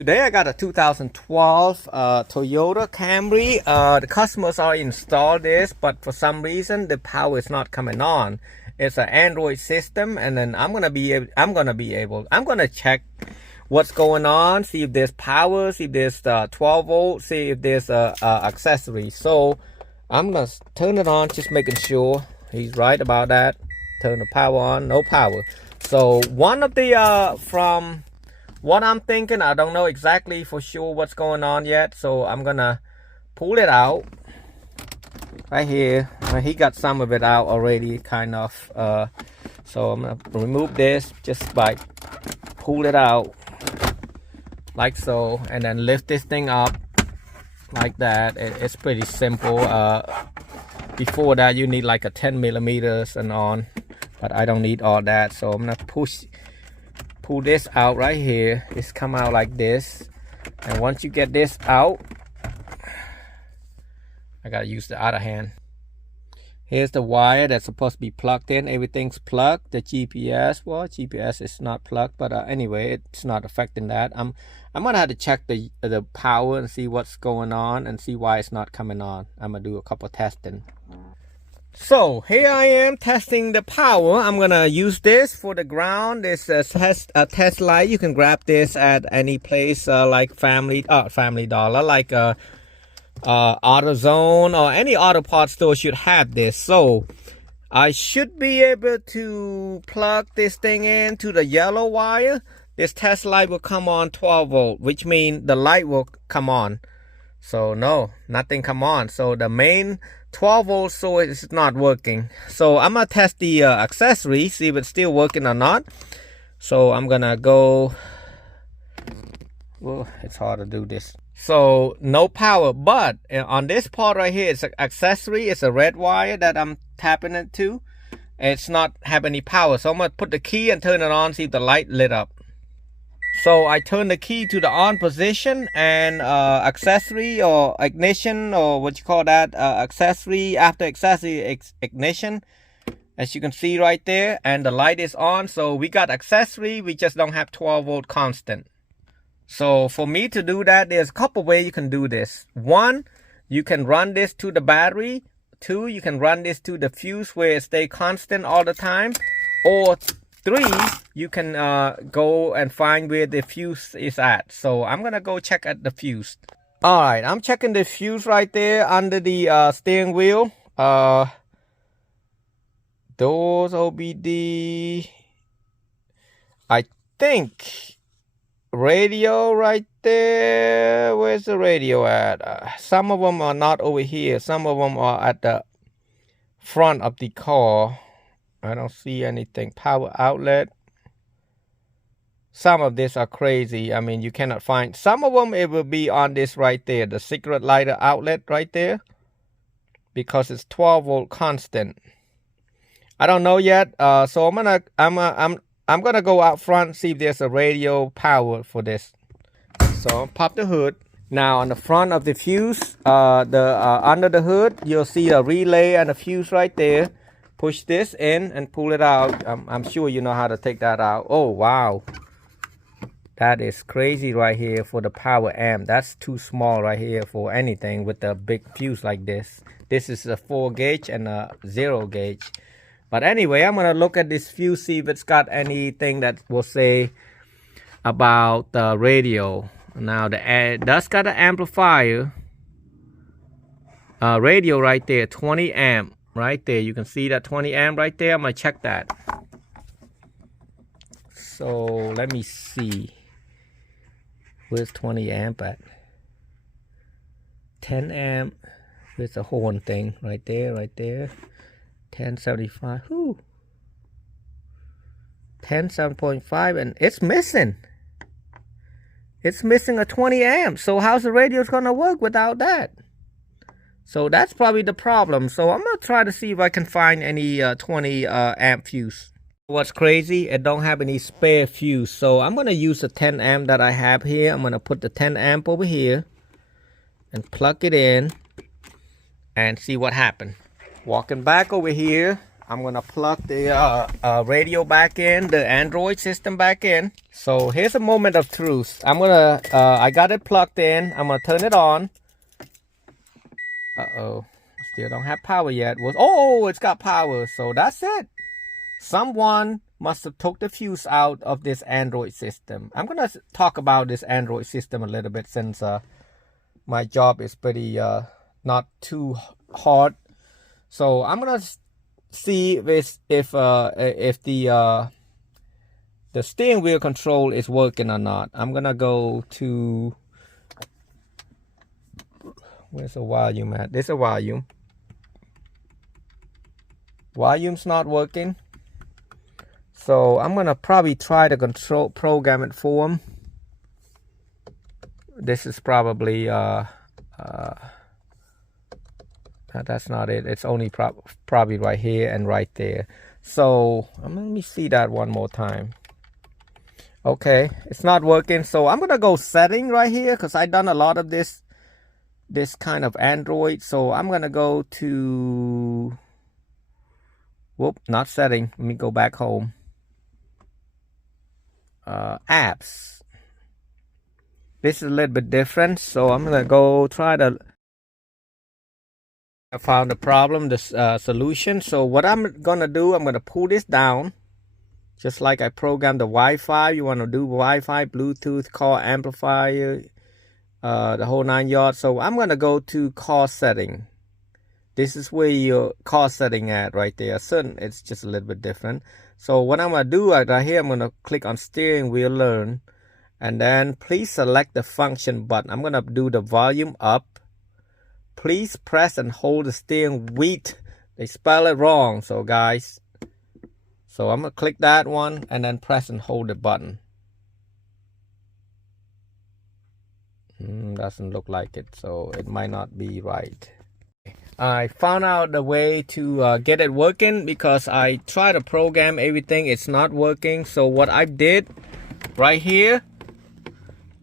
Today I got a 2012 Toyota Camry. The customers already installed this, but for some reason the power is not coming on. It's an Android system, and then I'm gonna check what's going on, see if there's power, see if there's 12 volt, see if there's accessory. So I'm gonna turn it on, just making sure he's right about that. Turn the power on, no power. So one of the from what I'm thinking, I don't know exactly for sure what's going on yet, so I'm gonna pull it out right here. He got some of it out already, kind of. So I'm gonna remove this just by pull it out like so, and then lift this thing up like that. It's pretty simple. Before that, you need like a 10 millimeters and on, but I don't need all that. So I'm gonna pull this out right here. It's come out like this, and once you get this out, I gotta use the other hand. Here's the wire that's supposed to be plugged in. Everything's plugged. The GPS, well, GPS is not plugged, but anyway, it's not affecting that. I'm gonna have to check the power and see what's going on and see why it's not coming on. I'm gonna do a couple testing. So here I am testing the power. I'm gonna use this for the ground. This test light. You can grab this at any place like Family Dollar, like AutoZone, or any auto parts store should have this. So I should be able to plug this thing into the yellow wire. This test light will come on 12 volt, which means the light will come on. So no, nothing come on. So the main 12 volt source is not working. So I'm gonna test the accessory, see if it's still working or not. So I'm gonna go, well, it's hard to do this. So no power, but on this part right here, it's an accessory. It's a red wire that I'm tapping into. It's not have any power. So I'm gonna put the key and turn it on, see if the light lit up. So I turn the key to the on position, and accessory or ignition, or what you call that, accessory, after accessory ignition, as you can see right there, and the light is on. So we got accessory, we just don't have 12 volt constant. So for me to do that, there's a couple ways you can do this. One, you can run this to the battery. Two, you can run this to the fuse where it stay constant all the time. Or three, you can go and find where the fuse is at. So I'm gonna go check at the fuse. All right, I'm checking the fuse right there under the steering wheel. Doors, OBD. I think radio right there. Where's the radio at? Some of them are not over here. Some of them are at the front of the car. I don't see anything. Power outlet. Some of this are crazy. I mean, you cannot find. Some of them, it will be on this right there, the secret lighter outlet right there, because it's 12 volt constant. I don't know yet. So I'm gonna go out front, see if there's a radio power for this. So pop the hood. Now on the front of the fuse, under the hood, you'll see a relay and a fuse right there. Push this in and pull it out. I'm sure you know how to take that out. Oh wow, that is crazy right here for the power amp. That's too small right here for anything with a big fuse like this. This is a 4 gauge and a 0 gauge. But anyway, I'm gonna look at this fuse, see if it's got anything that will say about the radio. Now that's got an amplifier, radio right there, 20 amp right there. You can see that 20 amp right there. I'm gonna check that. So let me see, where's 20 amp at? 10 amp. There's a horn thing right there, 1075. Whoo, 10.7.5, and it's missing. It's missing a 20 amp. So how's the radio gonna work without that? So that's probably the problem. So I'm gonna try to see if I can find any 20 amp fuse. What's crazy, it don't have any spare fuse. So I'm gonna use the 10 amp that I have here. I'm gonna put the 10 amp over here and plug it in and see what happened. Walking back over here, I'm gonna plug the radio back in, the Android system back in. So here's a moment of truth. I'm gonna I got it plugged in. I'm gonna turn it on. Uh-oh, still don't have power yet. Oh, it's got power. So that's it. Someone must have took the fuse out of this Android system. I'm gonna talk about this Android system a little bit, since my job is pretty not too hard. So I'm gonna see if the steering wheel control is working or not. I'm gonna go to, where's the volume at? There's a volume. Volume's not working. So I'm gonna probably try to program it for him. This is probably that's not it. It's only probably right here and right there. So let me see that one more time. Okay, it's not working. So I'm gonna go setting right here, because I done a lot of this kind of Android. So I'm gonna go to, whoop, not setting. Let me go back home. Apps. This is a little bit different. So I'm gonna go try to. I found the problem, the solution. So what I'm gonna do, I'm gonna pull this down, just like I programmed the Wi-Fi. You want to do Wi-Fi, Bluetooth, call amplifier, the whole 9 yards. So I'm gonna go to call setting. This is where your call setting at right there. It's just a little bit different. So what I'm gonna do right here, I'm gonna click on steering wheel learn, and then please select the function button. I'm gonna do the volume up. Please press and hold the steering wheel. They spell it wrong, so guys. So I'm gonna click that one and then press and hold the button. Doesn't look like it, so it might not be right. I found out the way to get it working, because I try to program everything. It's not working. So what I did right here,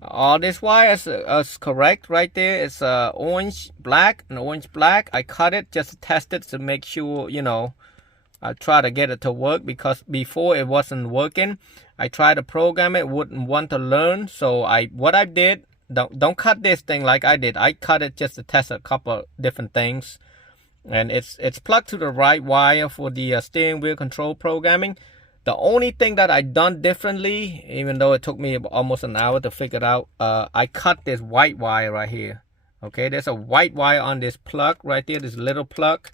all this wire is correct right there. It's orange black and orange black. I cut it just to test it to make sure, you know, I try to get it to work, because before it wasn't working. I tried to program it, wouldn't want to learn. So what I did, don't cut this thing like I did. I cut it just to test a couple different things, and it's plugged to the right wire for the steering wheel control programming. The only thing that I done differently, even though it took me almost an hour to figure it out, I cut this white wire right here. Okay, there's a white wire on this plug right there, this little plug.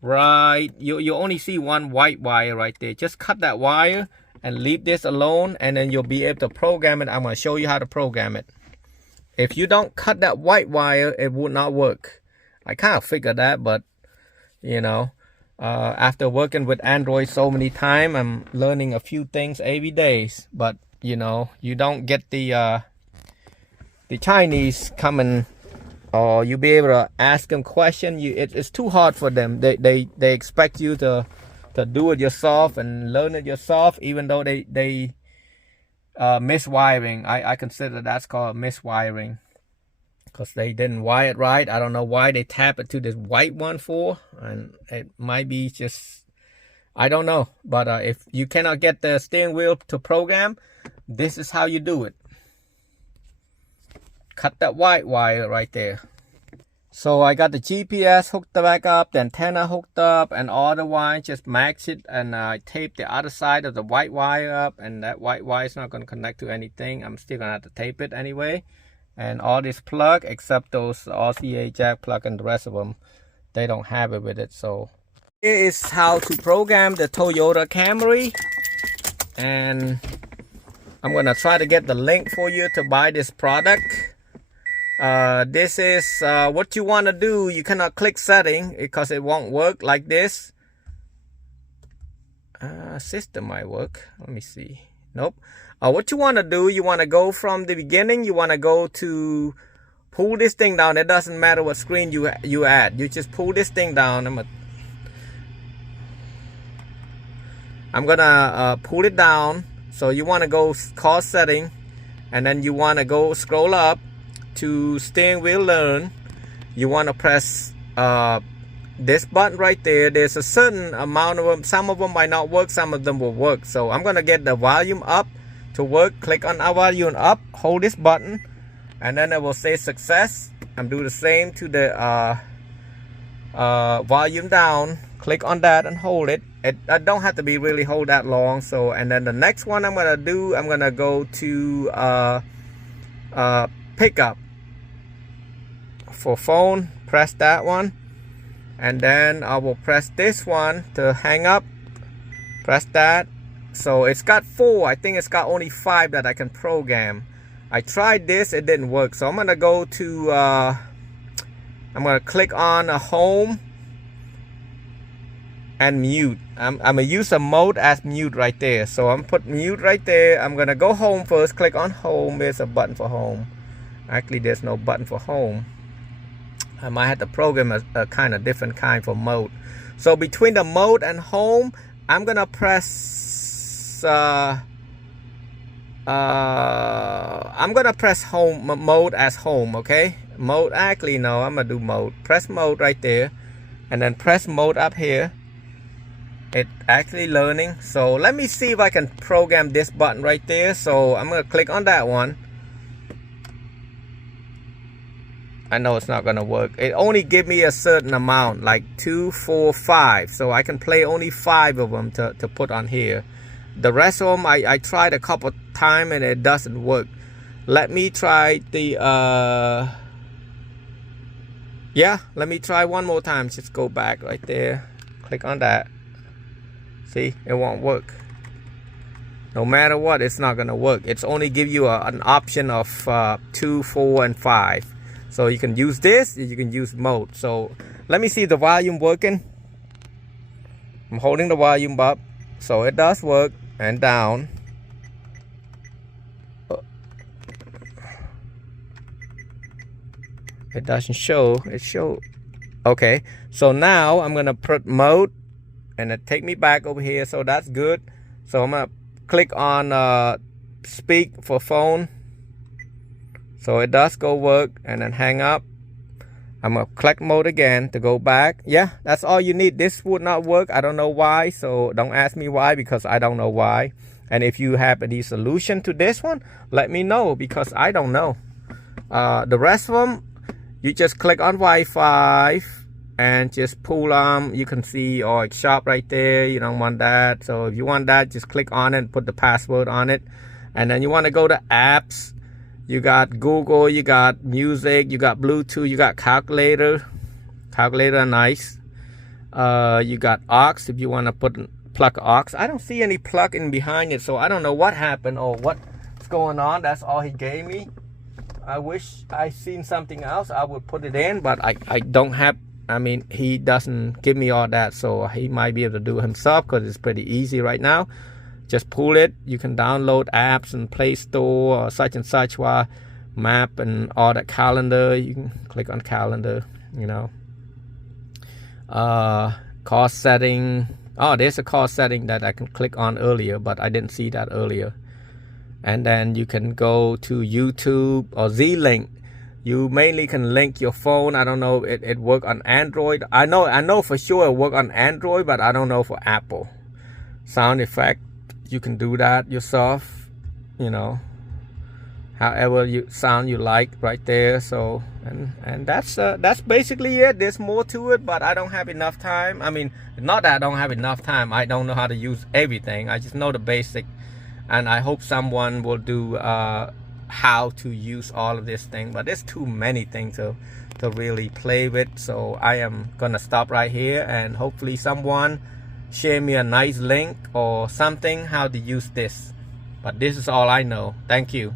Right, you only see one white wire right there. Just cut that wire and leave this alone, and then you'll be able to program it. I'm going to show you how to program it. If you don't cut that white wire, it would not work. I kind of figured that, but you know, after working with Android so many times, I'm learning a few things every day. But you know, you don't get the Chinese coming, or you be able to ask them questions. It's too hard for them. They expect you to do it yourself and learn it yourself, even though they miswiring. I consider that's called miswiring, because they didn't wire it right. I don't know why they tap it to this white one for, and it might be just, I don't know. But if you cannot get the steering wheel to program, this is how you do it. Cut that white wire right there. So I got the GPS hooked back up, the antenna hooked up, and all the wires, just match it, and I tape the other side of the white wire up, and that white wire is not going to connect to anything. I'm still going to have to tape it anyway. And all this plug, except those RCA jack plug, and the rest of them, they don't have it with it. So here is how to program the Toyota Camry, and I'm going to try to get the link for you to buy this product. This is what you want to do. You cannot click setting because it won't work like this. System might work. Let me see. Nope. What you want to do, you want to go from the beginning. You want to go to pull this thing down. It doesn't matter what screen you add. You just pull this thing down. I'm gonna pull it down. So you want to go call setting, and then you want to go scroll up to steering wheel learn. You want to press this button right there, there's a certain amount of them. Some of them might not work, some of them will work. So I'm gonna get the volume up to work. Click on our volume up, hold this button, and then it will say success. I'm doing the same to the volume down. Click on that and hold it. I don't have to be really hold that long. So, and then the next one I'm gonna do, I'm gonna go to pickup for phone. Press that one, and then I will press this one to hang up. Press that. So it's got 4. I think it's got only 5 that I can program. I tried this, it didn't work. So I'm gonna go to I'm gonna click on a home and mute. I'm gonna use a mode as mute right there. So I'm put mute right there. I'm gonna go home first. Click on home. There's a button for home. Actually, there's no button for home. I might have to program a kind of different kind for mode. So between the mode and home, I'm gonna press I'm gonna press home mode as home. Okay, mode. Actually, no, I'm gonna do mode. Press mode right there, and then press mode up here. It actually learning. So let me see if I can program this button right there. So I'm gonna click on that one. I know it's not gonna work. It only give me a certain amount, like 2, 4, 5. So I can play only 5 of them to put on here. The rest of them I tried a couple times and it doesn't work. Let me try the yeah, let me try one more time. Just go back right there. Click on that. See, it won't work. No matter what, it's not gonna work. It's only give you an option of 2, 4, and 5. So you can use this, you can use mode. So let me see the volume working. I'm holding the volume up, so it does work, and down. It doesn't show, it show. Okay, so now I'm gonna put mode, and it take me back over here, so that's good. So I'm gonna click on speak for phone. So it does go work, and then hang up. I'm gonna click mode again to go back. Yeah, that's all you need. This would not work. I don't know why, so don't ask me why, because I don't know why. And if you have any solution to this one, let me know, because I don't know. The rest of them, you just click on Wi-Fi and just pull you can see shop right there. You don't want that. So if you want that, just click on it and put the password on it. And then you want to go to apps. You got Google, you got music, you got Bluetooth, you got calculator. Calculator, nice. You got aux if you want to plug aux. I don't see any plug in behind it, so I don't know what happened or what's going on. That's all he gave me. I wish I seen something else. I would put it in, but I don't have. I mean, he doesn't give me all that, so he might be able to do it himself, because it's pretty easy right now. Just pull it. You can download apps and Play Store or such and such, while map and all that calendar. You can click on calendar, you know. Cost setting. Oh, there's a cost setting that I can click on earlier, but I didn't see that earlier. And then you can go to YouTube or Z-Link. You mainly can link your phone. I don't know if it work on Android. I know for sure it work on Android, but I don't know for Apple. Sound effect. You can do that yourself, you know, however sound you like right there. So and that's basically it. There's more to it, but I don't have enough time. I mean, not that I don't have enough time. I don't know how to use everything. I just know the basic, and I hope someone will do how to use all of this thing. But there's too many things to really play with. So I am gonna stop right here, and hopefully someone share me a nice link or something how to use this. But this is all I know. Thank you.